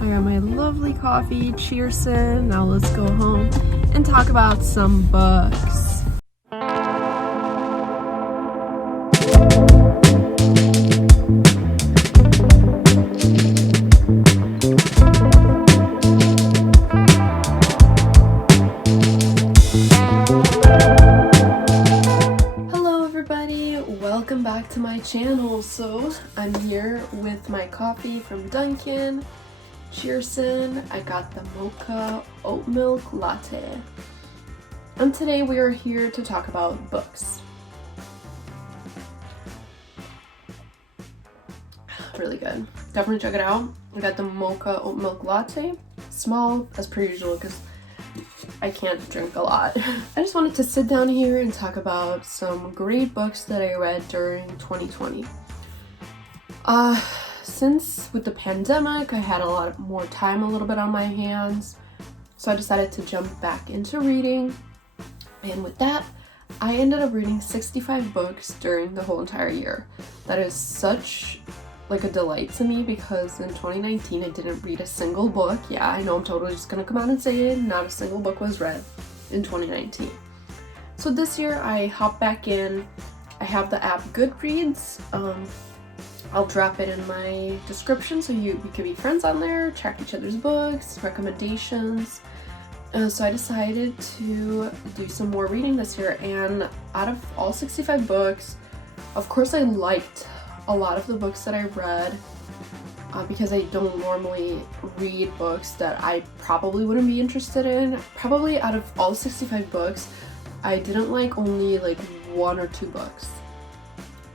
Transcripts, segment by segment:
I got my lovely coffee, cheersin'. Now let's go home and talk about some books. Hello everybody, welcome back to my channel. So I'm here with my coffee from Dunkin'. Cheersin', I got the mocha oat milk latte. And today we are here to talk about books. Really good. Definitely check it out. I got the mocha oat milk latte. Small as per usual because I can't drink a lot. I just wanted to sit down here and talk about some great books that I read during 2020. Since with the pandemic, I had a lot more time a little bit on my hands, so I decided to jump back into reading. And with that, I ended up reading 65 books during the whole entire year. That is such like a delight to me because in 2019 I didn't read a single book. Yeah, I know I'm totally just gonna come out and say it, not a single book was read in 2019. So this year I hopped back in. I have the app Goodreads. I'll drop it in my description so we can be friends on there, check each other's books, recommendations. So I decided to do some more reading this year, and out of all 65 books, of course I liked a lot of the books that I read because I don't normally read books that I probably wouldn't be interested in. Probably out of all 65 books, I didn't like only like 1 or 2 books,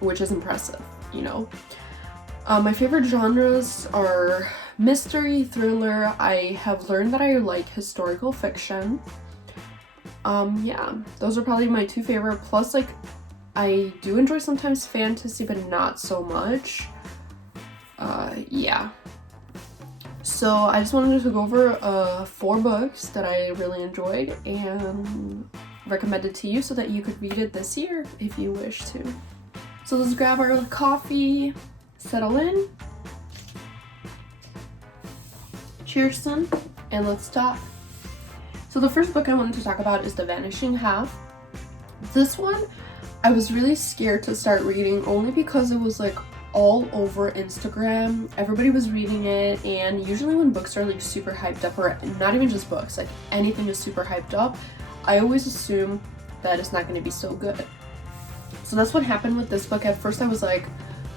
which is impressive, you know. My favorite genres are mystery, thriller. I have learned that I like historical fiction. Yeah, those are probably my 2 favorite. Plus, like, I do enjoy sometimes fantasy, but not so much. Yeah. So I just wanted to go over 4 books that I really enjoyed and recommend it to you so that you could read it this year if you wish to. So let's grab our coffee, settle in, cheersin', and let's talk. So the first book I wanted to talk about is The Vanishing Half. This one I was really scared to start reading only because it was like all over Instagram. Everybody was reading it, and usually when books are like super hyped up, or not even just books, like anything is super hyped up, I always assume that it's not going to be so good. So that's what happened with this book. At first I was like,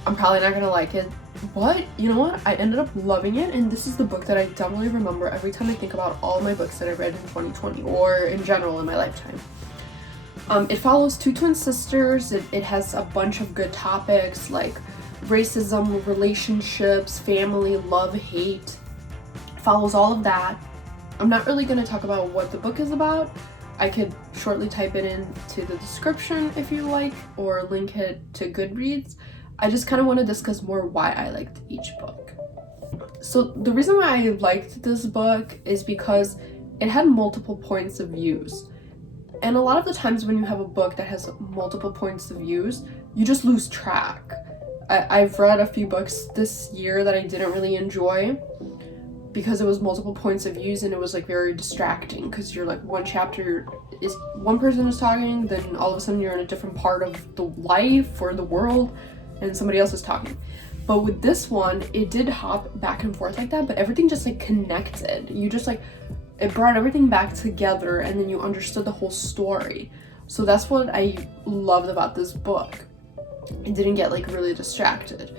I'm probably not gonna like it, but you know what? I ended up loving it, and this is the book that I definitely remember every time I think about all my books that I read in 2020 or in general in my lifetime. It follows 2 twin sisters. It has a bunch of good topics like racism, relationships, family, love, hate. It follows all of that. I'm not really going to talk about what the book is about. I could shortly type it into the description if you like, or link it to Goodreads. I just kind of want to discuss more why I liked each book. So the reason why I liked this book is because it had multiple points of views. And a lot of the times when you have a book that has multiple points of views, you just lose track. I've read a few books this year that I didn't really enjoy because it was multiple points of views, and it was like very distracting because you're like, one chapter is one person is talking, then all of a sudden you're in a different part of the life or the world and somebody else is talking. But with this one, it did hop back and forth like that, but everything just like connected. You just like, it brought everything back together, and then you understood the whole story. So that's what I loved about this book. It didn't get like really distracted.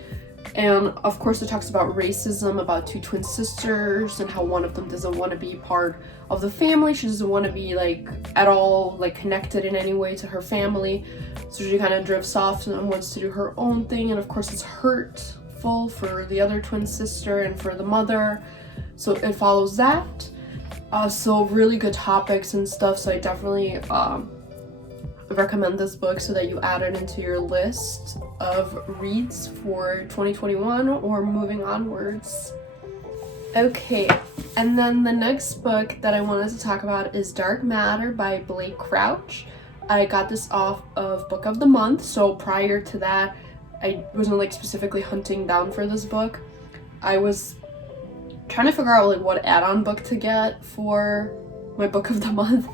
And of course it talks about racism, about 2 twin sisters, and how one of them doesn't want to be part of the family. She doesn't want to be like at all like connected in any way to her family. So she kind of drifts off and wants to do her own thing. And of course it's hurtful for the other twin sister and for the mother. So it follows that. So really good topics and stuff. So I definitely recommend this book so that you add it into your list of reads for 2021 or moving onwards. Okay, and then the next book that I wanted to talk about is Dark Matter by Blake Crouch. I got this off of Book of the Month, so prior to that I wasn't like specifically hunting down for this book. I was trying to figure out like what add-on book to get for my book of the month,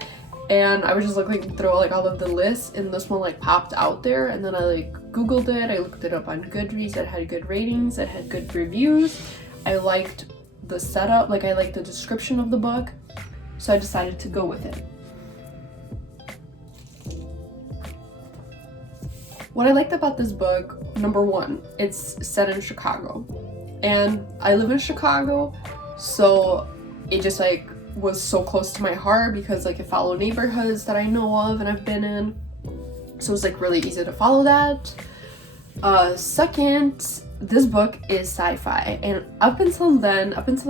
and I was just looking through like all of the lists, and this one like popped out there, and then I like googled it, I looked it up on Goodreads, it had good ratings, it had good reviews, I liked the setup, like I liked the description of the book, so I decided to go with it. What I liked about this book, number one, it's set in Chicago, and I live in Chicago, so it just like was so close to my heart because like it followed neighborhoods that I know of and I've been in, so it's like really easy to follow that. Second, this book is sci-fi, and up until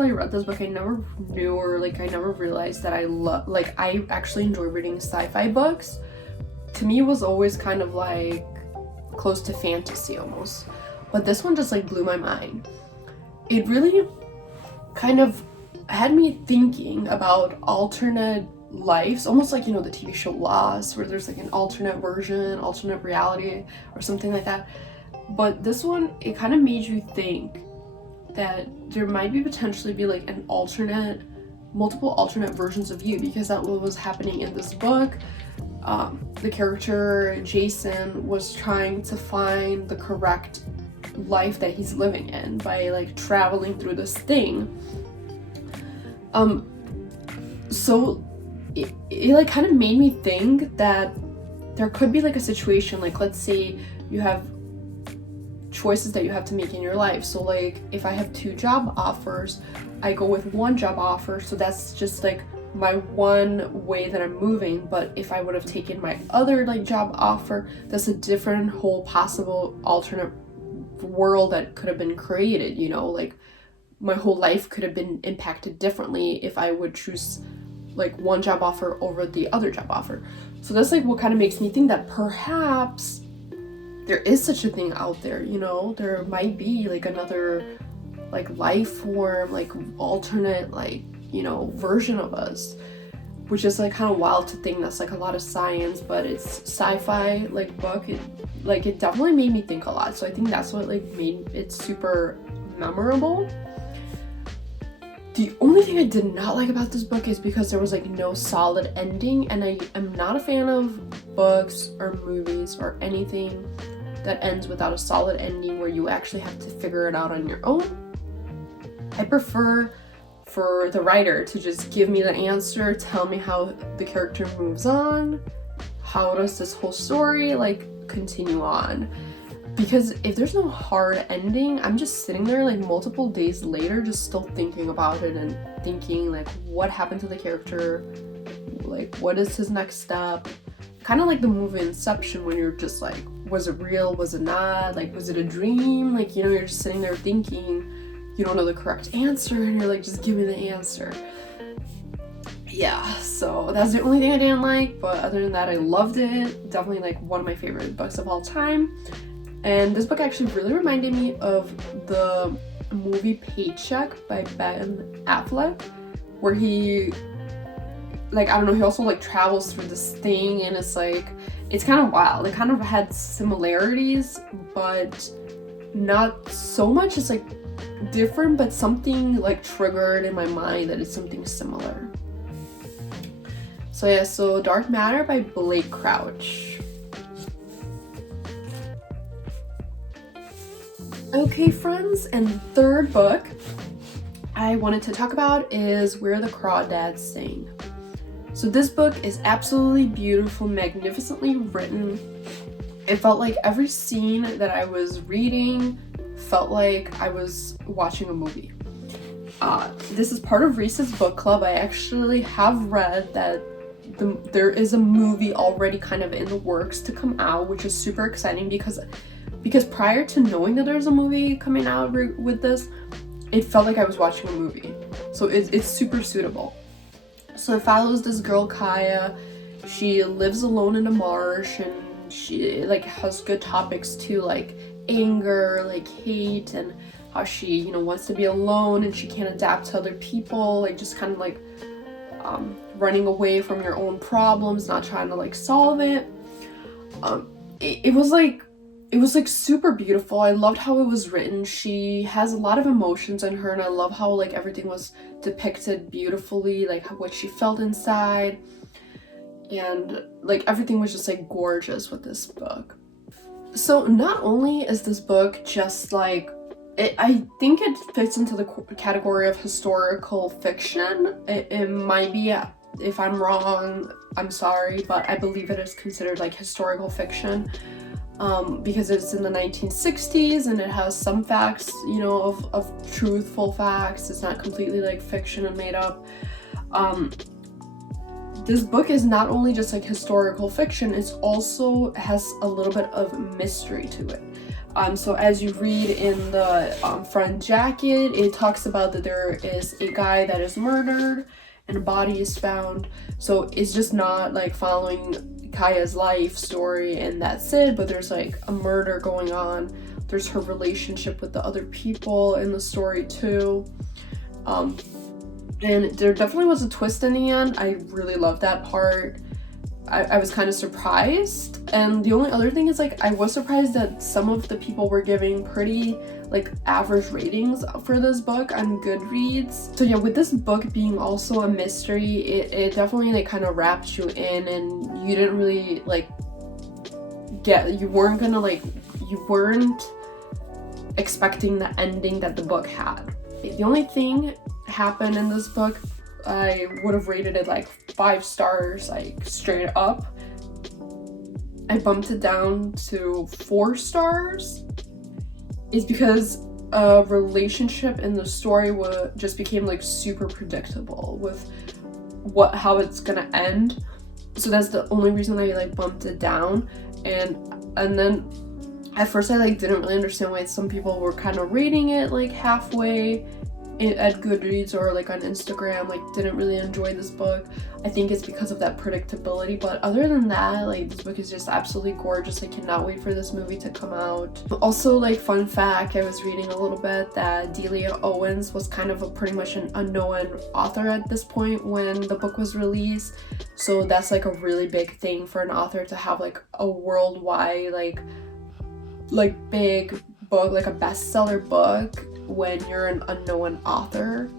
I read this book, I never knew, or like I never realized that I actually enjoy reading sci-fi books. To me, it was always kind of like close to fantasy almost, but this one just like blew my mind. It really kind of had me thinking about alternate lives, almost like, you know, the TV show Lost, where there's like an alternate version, alternate reality or something like that. But this one, it kind of made you think that there might be potentially be like an multiple alternate versions of you, because that's what was happening in this book. The character Jason was trying to find the correct life that he's living in by like traveling through this thing. So it like kind of made me think that there could be like a situation, like let's say you have choices that you have to make in your life. So like if I have 2 job offers, I go with one job offer, so that's just like my one way that I'm moving. But if I would have taken my other like job offer, that's a different whole possible alternate world that could have been created, you know, like my whole life could have been impacted differently if I would choose like one job offer over the other job offer. So that's like what kind of makes me think that perhaps there is such a thing out there, you know, there might be like another like life form, like alternate, like, you know, version of us, which is like kind of wild to think. That's like a lot of science, but it's sci-fi like book. It definitely made me think a lot. So I think that's what like made it super memorable. The only thing I did not like about this book is because there was like no solid ending, and I am not a fan of books or movies or anything that ends without a solid ending where you actually have to figure it out on your own. I prefer for the writer to just give me the answer, tell me how the character moves on, how does this whole story like continue on. Because if there's no hard ending, I'm just sitting there like multiple days later just still thinking about it and thinking like what happened to the character, like what is his next step. Kind of like the movie Inception, when you're just like, was it real, was it not, like was it a dream, like, you know, you're just sitting there thinking you don't know the correct answer and you're like, just give me the answer. Yeah, so that's the only thing I didn't like, but other than that I loved it. Definitely like one of my favorite books of all time. And this book actually really reminded me of the movie Paycheck by Ben Affleck, where he, like, I don't know, he also like travels through this thing, and it's like, it's kind of wild. It kind of had similarities, but not so much. It's like different, but something like triggered in my mind that it's something similar. So yeah, so Dark Matter by Blake Crouch. Okay, friends, and the third book I wanted to talk about is Where the Crawdads Sing. So this book is absolutely beautiful, magnificently written. It felt like every scene that I was reading felt like I was watching a movie. This is part of Reese's book club. I actually have read that there is a movie already kind of in the works to come out, which is super exciting because prior to knowing that there's a movie coming out with this, it felt like I was watching a movie. So it's super suitable. So it follows this girl, Kaya. She lives alone in a marsh, and she like has good topics too, like anger, like hate, and how she, you know, wants to be alone and she can't adapt to other people, like just kind of like running away from your own problems, not trying to like solve it. It was like it was like super beautiful. I loved how it was written. She has a lot of emotions in her, and I love how like everything was depicted beautifully, like what she felt inside, and like everything was just like gorgeous with this book. So not only is this book just like I think it fits into the category of historical fiction. It might be, if I'm wrong, I'm sorry, but I believe it is considered like historical fiction. Because it's in the 1960s and it has some facts, you know, of truthful facts. It's not completely like fiction and made up. This book is not only just like historical fiction, it's also has a little bit of mystery to it. So as you read in the front jacket, it talks about that there is a guy that is murdered and a body is found. So it's just not like following Kaya's life story and that's it, but there's like a murder going on. There's her relationship with the other people in the story too. And there definitely was a twist in the end. I really loved that part. I was kind of surprised. And the only other thing is like I was surprised that some of the people were giving pretty like average ratings for this book on Goodreads. So yeah, with this book being also a mystery, it definitely like kind of wrapped you in, and you didn't really like you weren't expecting the ending that the book had. The only thing happened in this book, I would have rated it like 5 stars, like straight up. I bumped it down to 4 stars. Is because a relationship in the story just became like super predictable with how it's gonna end. So that's the only reason I like bumped it down. And then at first I like didn't really understand why some people were kind of rating it like halfway at Goodreads or like on Instagram, like didn't really enjoy this book. I think it's because of that predictability, but other than that, like this book is just absolutely gorgeous. I cannot wait for this movie to come out. Also, like fun fact, I was reading a little bit that Delia Owens was kind of pretty much an unknown author at this point when the book was released. So that's like a really big thing for an author to have like a worldwide like big book, like a bestseller book when you're an unknown author.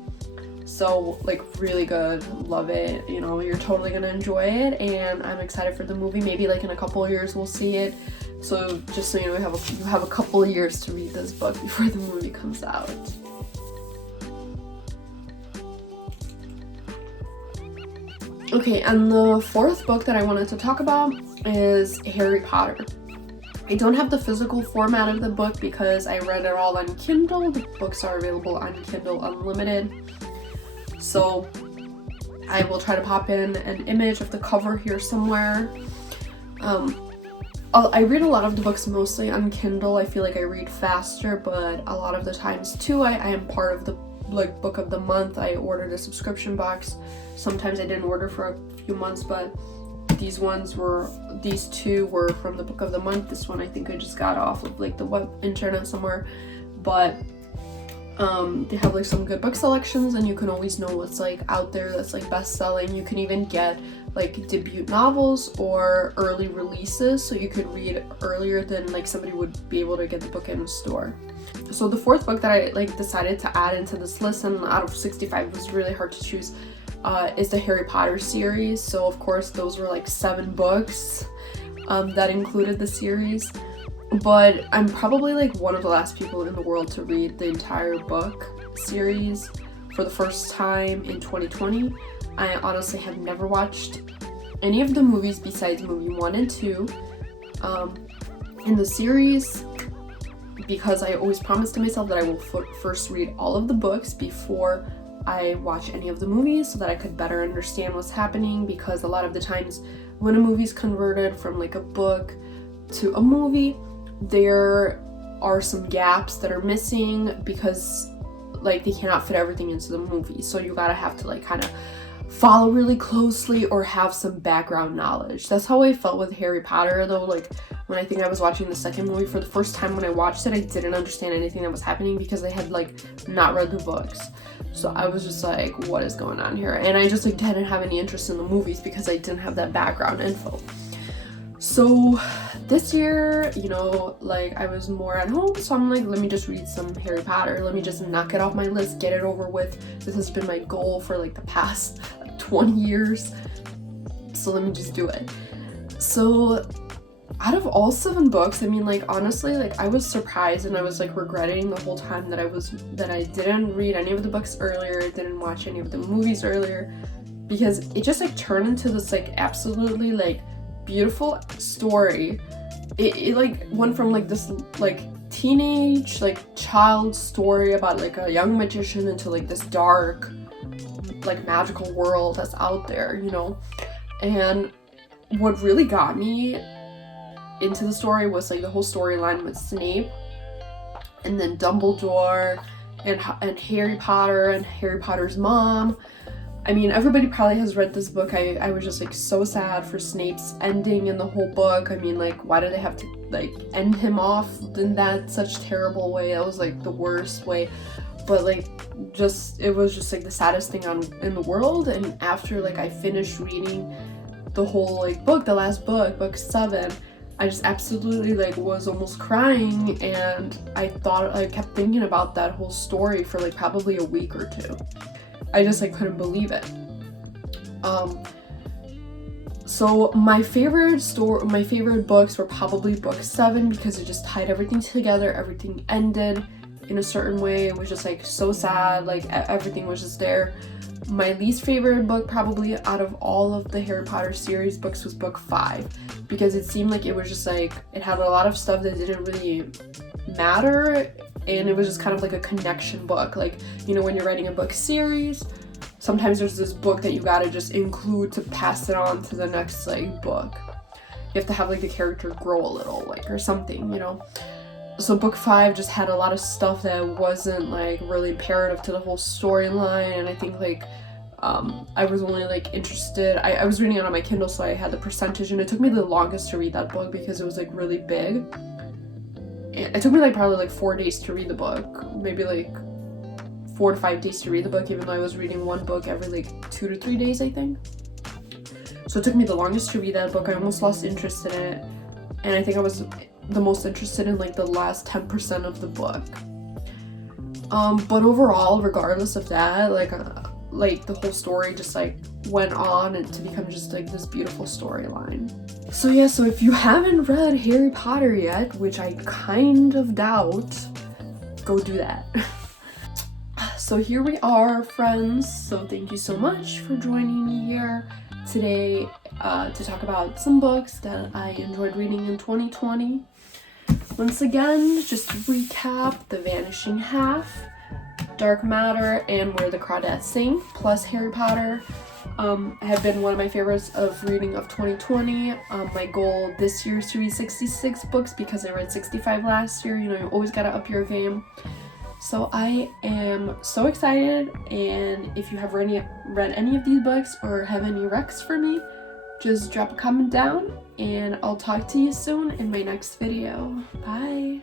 So like really good, love it, you know, you're totally gonna enjoy it, and I'm excited for the movie. Maybe like in a couple of years we'll see it. So just so you know, you have a couple of years to read this book before the movie comes out. Okay, and the 4th book that I wanted to talk about is Harry Potter. I don't have the physical format of the book because I read it all on Kindle. The books are available on Kindle Unlimited. So I will try to pop in an image of the cover here somewhere. I read a lot of the books mostly on Kindle. I feel like I read faster, but a lot of the times too, I am part of the like book of the month. I ordered a subscription box. Sometimes I didn't order for a few months, but these 2 were from the book of the month. This one I think I just got off of like the web internet somewhere, but they have like some good book selections, and you can always know what's like out there that's like best selling. You can even get like debut novels or early releases, so you could read earlier than like somebody would be able to get the book in a store. So the 4th book that I like decided to add into this list, and out of 65 it was really hard to choose, is the Harry Potter series. So of course those were like 7 books that included the series, but I'm probably like one of the last people in the world to read the entire book series for the first time in 2020. I honestly have never watched any of the movies besides movie 1 and 2 in the series, because I always promised to myself that I will first read all of the books before I watch any of the movies so that I could better understand what's happening, because a lot of the times when a movie's converted from like a book to a movie, there are some gaps that are missing because like they cannot fit everything into the movie. So you gotta have to like kind of follow really closely or have some background knowledge. That's how I felt with Harry Potter though. Like when I think I was watching the 2nd movie for the first time, when I watched it, I didn't understand anything that was happening because I had like not read the books. So I was just like, what is going on here? And I just like didn't have any interest in the movies because I didn't have that background info. So this year, you know, like I was more at home, so I'm like, let me just read some Harry Potter. Let me just knock it off my list, get it over with. This has been my goal for like the past 20 years. So let me just do it. So out of all 7 books, I mean, like, honestly, like, I was surprised and I was like regretting the whole time that I didn't read any of the books earlier, didn't watch any of the movies earlier, because it just like turned into this like absolutely like beautiful story. It like went from like this like teenage like child story about like a young magician into like this dark like magical world that's out there, you know. And what really got me into the story was like the whole storyline with Snape and then Dumbledore and Harry Potter and Harry Potter's mom. I mean, everybody probably has read this book. I was just like so sad for Snape's ending in the whole book. I mean, like, why did they have to like end him off in that such terrible way? That was like the worst way. But like, just it was just like the saddest thing in the world. And after like I finished reading the whole like book, the last book, book 7, I just absolutely like was almost crying, and I kept thinking about that whole story for like probably a week or 2. I just like couldn't believe it. So my favorite books were probably book 7 because it just tied everything together. Everything ended in a certain way. It was just like so sad, like everything was just there. My least favorite book probably out of all of the Harry Potter series books was book 5, because it seemed like it was just like it had a lot of stuff that didn't really matter, and it was just kind of like a connection book. Like, you know, when you're writing a book series, sometimes there's this book that you gotta just include to pass it on to the next like book. You have to have like the character grow a little, like, or something, you know. So book 5 just had a lot of stuff that wasn't like really imperative to the whole storyline, and I think like I was only like interested, I was reading it on my Kindle, so I had the percentage, and it took me the longest to read that book because it was like really big. It took me like probably like 4 days to read the book, maybe like 4 to 5 days to read the book, even though I was reading one book every like 2 to 3 days, I think. So it took me the longest to read that book. I almost lost interest in it, and I think I was the most interested in like the last 10% of the book. But overall, regardless of that, like the whole story just like went on and to become just like this beautiful storyline. So yeah, so if you haven't read Harry Potter yet, which I kind of doubt, go do that. So here we are, friends. So thank you so much for joining me here today to talk about some books that I enjoyed reading in 2020. Once again, just to recap, The Vanishing Half, Dark Matter, and Where the Crawdads Sing, plus Harry Potter have been one of my favorites of reading of 2020. My goal this year is to read 66 books because I read 65 last year. You know, you always gotta up your game. So I am so excited, and if you have read any of these books or have any recs for me, just drop a comment down, and I'll talk to you soon in my next video. Bye!